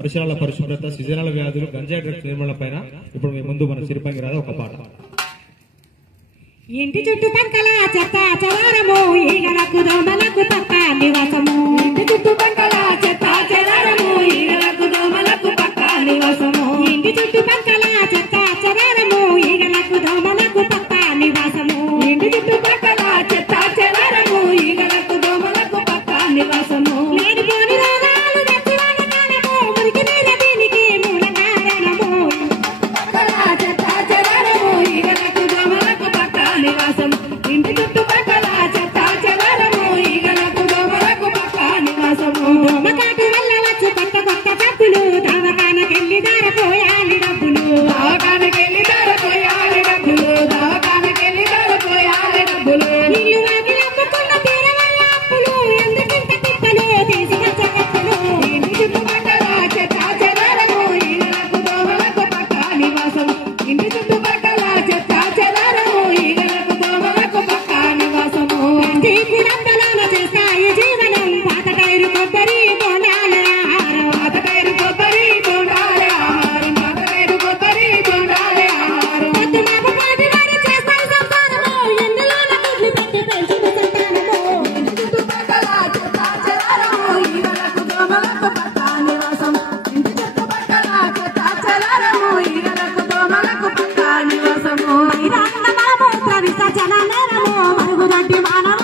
పరిసరాల పరిశుభ్రత, సీజనల్ వ్యాధులు, గంజాయి డ్రగ్స్ నిర్మూలన పైన ఇప్పుడు మీ ముందు మన సిరిపంగి రాధ ఒక పాట. ఇంటి చుట్టుపక్కల చెత్త చెదారము, ఈగలకు దోమలకు పక్క నివాసము. ఇంటి చుట్టుపక్కల చెత్త చెదారము, ఈగలకు దోమలకు పక్క నివాసము. ఇంటి చుట్టుపక్కల చెత్త చెదారము, ఈగలకు దోమలకు పక్క నివాసము. ఇంటి చుట్టుపక్కల చెత్త చెదారము, ఈగలకు దోమలకు పక్క నివాసము. లేనిపోని రోగాలు తెచ్చి వాడకాలము, మురికి నీళ్ళ దీనికి మూల కారణము. చెత్త చెదారము, ఈగలకు దోమలకు పక్క నివాసము. ఇంటి చుట్టుపక్కల చెత్త చెదారము, ఈగలకు దోమలకు పక్క నివాసము. దోమకాటు వల్ల వచ్చు కొత్త కొత్త జబ్బులు, దవాఖానకెళ్ళి దారపోయాలి డబ్బులు. దవాఖానకెళ్ళి దారపోయాలి డబ్బులు. దవాఖానకెళ్ళి దారపోయాలి డబ్బులు. ఇల్లు వాకిలి అమ్ముకున్న తీరవల్ల అప్పులు, ఎందుకింత తిప్పలు తీసుకొచ్చ కప్పులు. ఇంటి చుట్టుపక్కల చెత్త చెదారము, ఈగలకు దోమలకు పక్క నివాసము. ఇంటి చుట్టుపక్కల చెత్త చెదారము, ఈగలకు దోమలకు పక్క నివాసము. తీపిరందలోన చేస్తాయి జీవనం, పాత టైరు కొబ్బరి బోండాల ఆహారం. పాత టైరు కొబ్బరి బోండాల ఆహారం. పాత టైరు కొబ్బరి బోండాల ఆహారం. పొద్దు మాపు పాటి వారు చేస్తాయి సంసారము, ఎండలోన గుడ్లు పెట్టి పెంచుకు సంతానము. ఇంటి చుట్టుపక్కల చెత్త చెదారము, ఈగలకు దోమలకు పక్క నివాసము. ఇంటి చుట్టుపక్కల చెత్త చెదారము, ఈగలకు దోమలకు పక్క నివాసము. వైరాగ్యము, ప్రవిసర్జన నేరము, మరుగుదొడ్డి మానవ